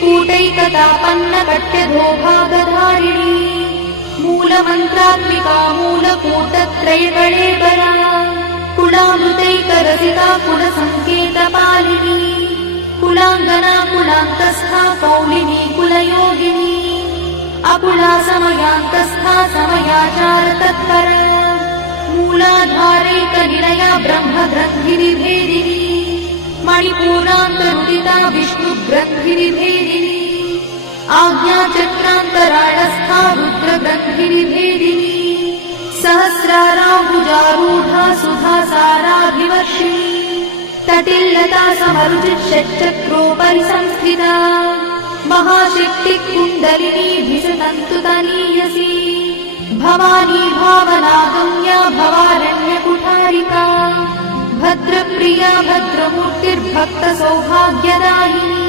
त्रिकूटैकतापन्नकट्यधोभागधारिणी मूलमन्त्रात्मिका मूलकूटत्रयकळेबरा कुलामृतैकरसिका कुलसङ्केतपालिनी कुलाङ्गना कुलान्तस्था कौलिनी कुलयोगिनी अकुला समयान्तस्था समयाचारतत्परा मूलाधारैकनिलया ब्रह्मग्रन्थिनिभेदिनी मणिपूरान्तरुदिता विष्णुग्रन्थिनिभेदिनी आज्ञाचक्रान्तराळस्था रुद्रग्रन्थिनिभेदिनी सहस्राराम्बुजारूढा सुधासाराभिवर्षिणी तटिल्लता समरुचिषट्चक्रोपरि संस्थिता महाशक्तिकुण्डलिनीभिसतन्तुतनीयसी भवानी भावनागम्या भवारण्यकुठारिका भद्रप्रिया भद्रमूर्तिर्भक्तसौभाग्यदायिनी